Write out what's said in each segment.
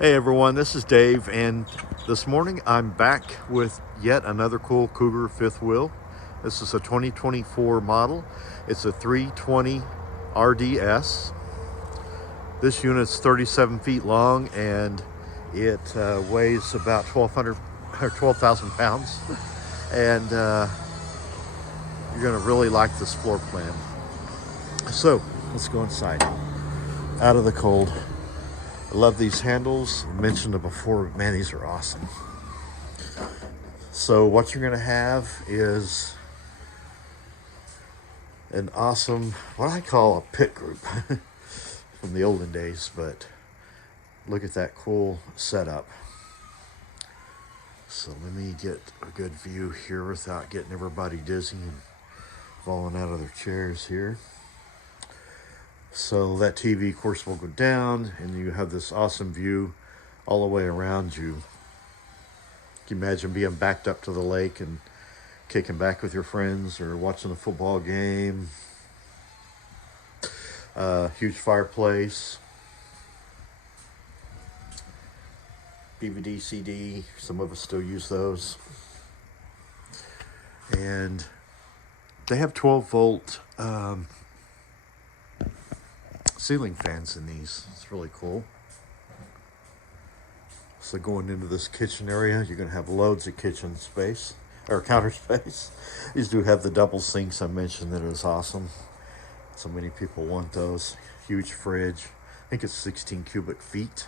Hey everyone, this is Dave, and this morning I'm back with yet another cool Cougar fifth wheel. This is a 2024 model. It's a 320 RDS. This unit's 37 feet long and it weighs about 1,200 or 12,000 pounds. And you're gonna really like this floor plan. So let's go inside, out of the cold. I love these handles. I mentioned it before, man, these are awesome. So what you're gonna have is an awesome, what I call a pit group from the olden days, but look at that cool setup. So let me get a good view here without getting everybody dizzy and falling out of their chairs here. So that TV, of course, will go down, and you have this awesome view all the way around you. Can you imagine being backed up to the lake and kicking back with your friends or watching a football game? Huge fireplace. DVD, CD, some of us still use those. And they have 12-volt ceiling fans in these. It's really cool. So going into this kitchen area, you're going to have loads of kitchen space or counter space. These do have the double sinks. I mentioned that is awesome. So many people want those. Huge fridge. I think it's 16 cubic feet.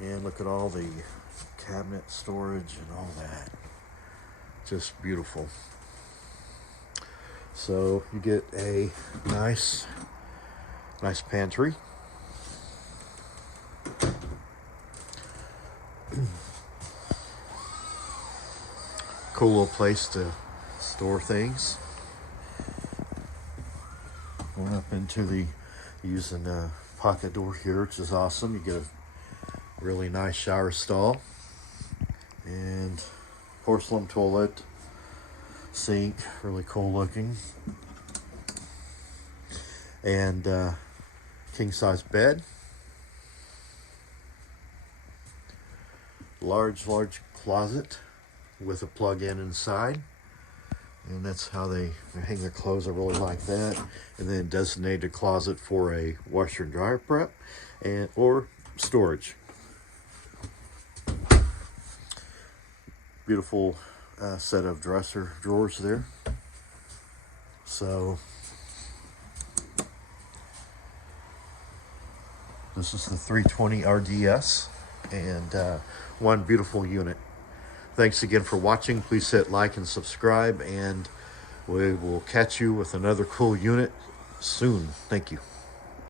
And look at all the cabinet storage and all that. Just beautiful. So you get a nice pantry. Cool little place to store things. Going up into the, using a pocket door here, which is awesome. You get a really nice shower stall and porcelain toilet, sink, really cool looking, and king size bed, large closet with a plug-in inside, and that's how they hang their clothes. I really like that. And then designated closet for a washer and dryer prep and or storage. Beautiful set of dresser drawers there. So this is the 320 RDS, and one beautiful unit. Thanks again for watching. Please hit like and subscribe, and we will catch you with another cool unit soon. Thank you.